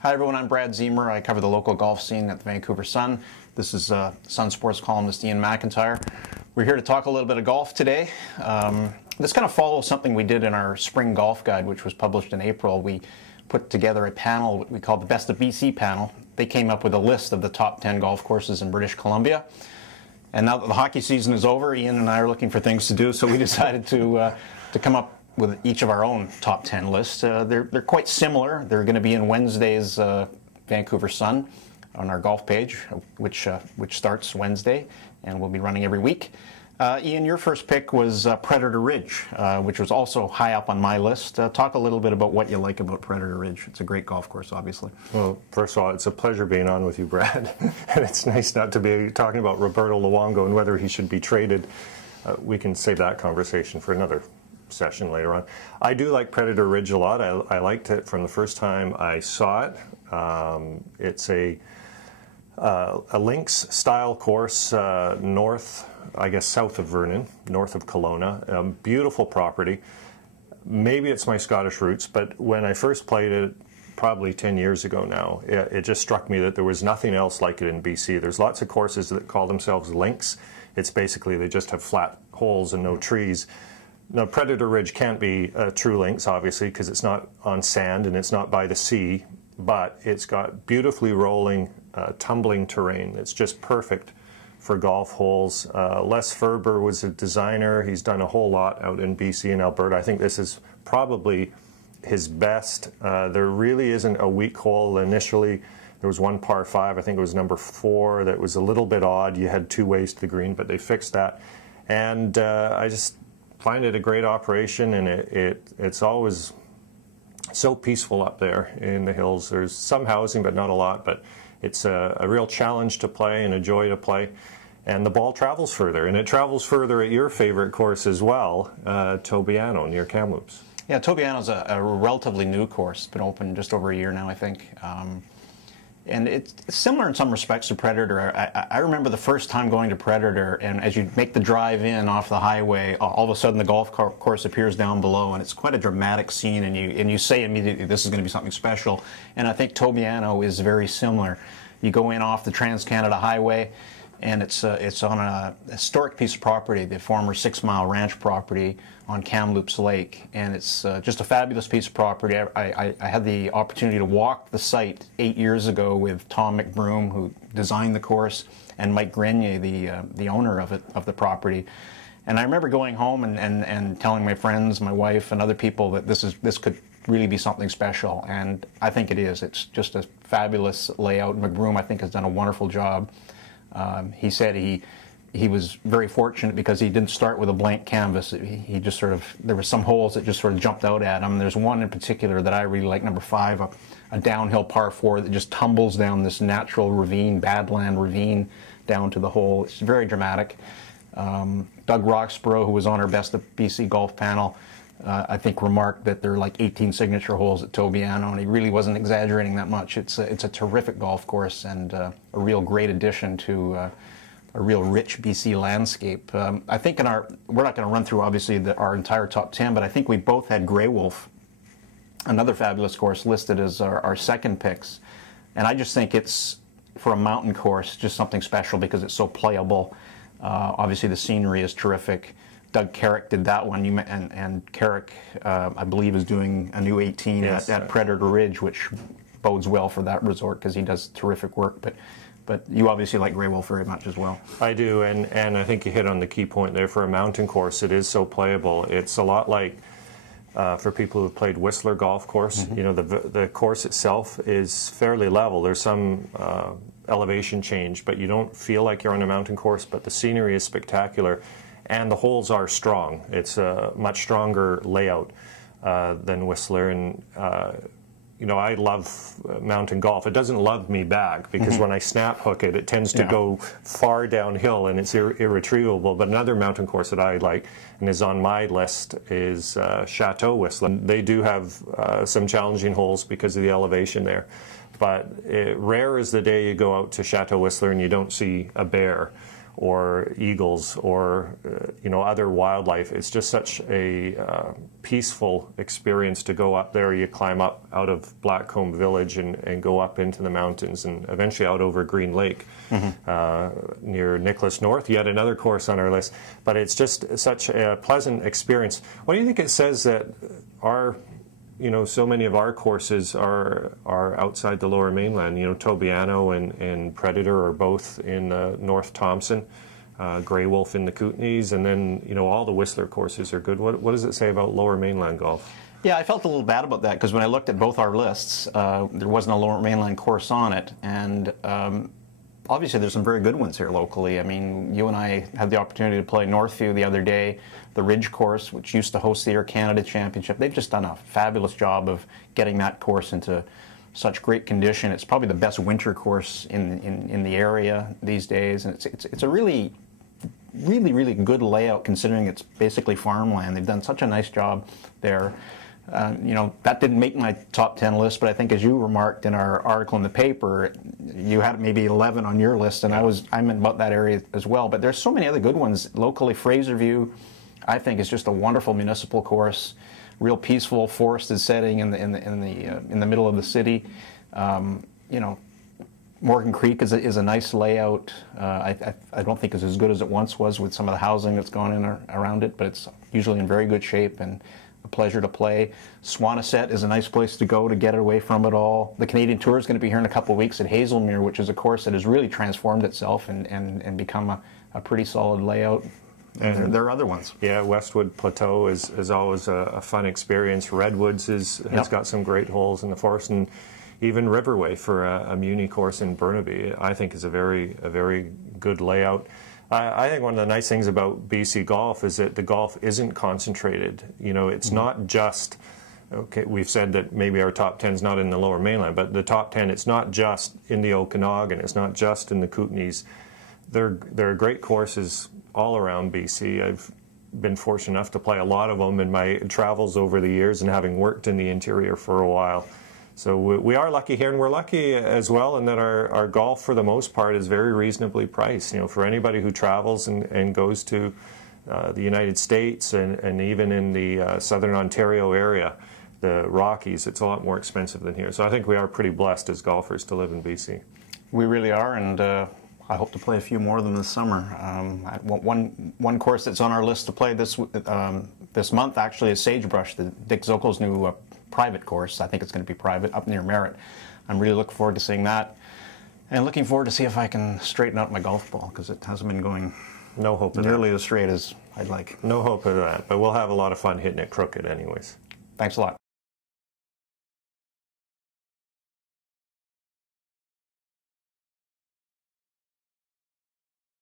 Hi everyone, I'm Brad Ziemer. I cover the local golf scene at the Vancouver Sun. This is Sun Sports columnist Iain MacIntyre. We're here to talk a little bit of golf today. This kind of follows something we did in our spring golf guide, which was published in April. We put together a panel we called the Best of BC panel. They came up with a list of the top 10 golf courses in British Columbia. And now that the hockey season is over, Iain and I are looking for things to do, so we decided to come up with each of our own top 10 lists. They're quite similar. They're going to be in Wednesday's Vancouver Sun on our golf page, which starts Wednesday and will be running every week. Iain, your first pick was Predator Ridge, which was also high up on my list. Talk a little bit about what you like about Predator Ridge. It's a great golf course, obviously. Well, first of all, it's a pleasure being on with you, Brad. And it's nice not to be talking about Roberto Luongo and whether he should be traded. We can save that conversation for another session later on. I do like Predator Ridge a lot. I liked it from the first time I saw it. It's a links-style course north, I guess south of Vernon, north of Kelowna. Beautiful property. Maybe it's my Scottish roots, but when I first played it, probably 10 years ago now, it just struck me that there was nothing else like it in BC. There's lots of courses that call themselves links. It's basically they just have flat holes and no trees. Now, Predator Ridge can't be a true links, obviously, because it's not on sand and it's not by the sea, but it's got beautifully rolling, tumbling terrain. It's just perfect for golf holes. Les Ferber was a designer. He's done a whole lot out in BC and Alberta. I think this is probably his best. There really isn't a weak hole. Initially, there was one par 5, I think it was number 4, that was a little bit odd. You had 2 ways to the green, but they fixed that. And I just find it a great operation, and it's always so peaceful up there in the hills. There's some housing, but not a lot, but it's a real challenge to play and a joy to play. And the ball travels further, and it travels further at your favorite course as well, Tobyhanna near Kamloops. Yeah, Tobyhanna's a relatively new course. It's been open just over a year now, I think. And it's similar in some respects to Predator. I remember the first time going to Predator, and as you make the drive in off the highway, all of a sudden the golf course appears down below, and it's quite a dramatic scene, and you say immediately this is going to be something special. And I think Tobyhanna is very similar. You go in off the Trans-Canada Highway, and it's on a historic piece of property, the former 6 Mile Ranch property on Kamloops Lake, and it's just a fabulous piece of property. I had the opportunity to walk the site 8 years ago with Tom McBroom, who designed the course, and Mike Grenier, the owner of the property. And I remember going home and telling my friends, my wife, and other people that this could really be something special, and I think it is. It's just a fabulous layout. McBroom, I think, has done a wonderful job. He said he was very fortunate because he didn't start with a blank canvas. He just sort of, there were some holes that just sort of jumped out at him. There's one in particular that I really like, number 5, a downhill par 4 that just tumbles down this natural ravine, Badland ravine, down to the hole. It's very dramatic. Doug Roxborough, who was on our Best of BC golf panel, I think remarked that there are like 18 signature holes at Tobyhanna, and he really wasn't exaggerating that much. It's a terrific golf course and a real great addition to a real rich BC landscape. I think we're not going to run through obviously our entire top 10, but I think we both had Grey Wolf, another fabulous course, listed as our second picks. And I just think it's, for a mountain course, just something special because it's so playable. Obviously the scenery is terrific. Doug Carrick did that one, and Carrick, I believe, is doing a new 18 at Predator Ridge, which bodes well for that resort because he does terrific work. But you obviously like Grey Wolf very much as well. I do, and I think you hit on the key point there. For a mountain course, it is so playable. It's a lot like, for people who've played Whistler Golf Course, you know, the course itself is fairly level. There's some elevation change, but you don't feel like you're on a mountain course, but the scenery is spectacular. And the holes are strong. It's a much stronger layout than Whistler. And, you know, I love mountain golf. It doesn't love me back because when I snap hook it, it tends to go far downhill and it's irretrievable. But another mountain course that I like and is on my list is Chateau Whistler. They do have some challenging holes because of the elevation there. But rare is the day you go out to Chateau Whistler and you don't see a bear or eagles or other wildlife. It's just such a peaceful experience to go up there. You climb up out of Blackcomb Village and go up into the mountains and eventually out over Green Lake near Nicholas North, yet another course on our list. But it's just such a pleasant experience. What do you think it says that so many of our courses are outside the Lower Mainland? Tobyhanna and Predator are both in North Thompson, Grey Wolf in the Kootenays, and then all the Whistler courses are good. What does it say about Lower Mainland golf? Yeah, I felt a little bad about that because when I looked at both our lists, there wasn't a Lower Mainland course on it, and obviously there's some very good ones here locally. I mean, you and I had the opportunity to play Northview the other day, the Ridge course, which used to host the Air Canada Championship. They've just done a fabulous job of getting that course into such great condition. It's probably the best winter course in the area these days, and it's a really good layout considering it's basically farmland. They've done such a nice job there. That didn't make my top 10 list, but I think as you remarked in our article in the paper, you had maybe 11 on your list, and I'm in about that area as well. But there's so many other good ones locally. Fraserview, I think, is just a wonderful municipal course, real peaceful, forested setting in the middle of the city. Morgan Creek is a nice layout. I don't think it's as good as it once was with some of the housing that's gone in around it, but it's usually in very good shape and a pleasure to play. Swanisset is a nice place to go to get away from it all. The Canadian Tour is going to be here in a couple of weeks at Hazelmere, which is a course that has really transformed itself and become a pretty solid layout. And there are other ones. Yeah, Westwood Plateau is always a fun experience. Redwoods has got some great holes in the forest, and even Riverway for a Muni course in Burnaby, I think, is a very good layout. I think one of the nice things about BC golf is that the golf isn't concentrated. It's not just, okay, we've said that maybe our top 10 is not in the Lower Mainland, but the top 10, it's not just in the Okanagan, it's not just in the Kootenays. There are great courses all around BC. I've been fortunate enough to play a lot of them in my travels over the years and having worked in the interior for a while. So we are lucky here, and we're lucky as well in that our golf, for the most part, is very reasonably priced. For anybody who travels and goes to the United States and even in the southern Ontario area, the Rockies, it's a lot more expensive than here. So I think we are pretty blessed as golfers to live in BC. We really are, and I hope to play a few more of them this summer. One course that's on our list to play this month actually is Sagebrush, the Dick Zokel's new private course. I think it's going to be private up near Merritt. I'm really looking forward to seeing that, and looking forward to see if I can straighten out my golf ball because it hasn't been going nearly as straight as I'd like. No hope of that, but we'll have a lot of fun hitting it crooked anyways. Thanks a lot.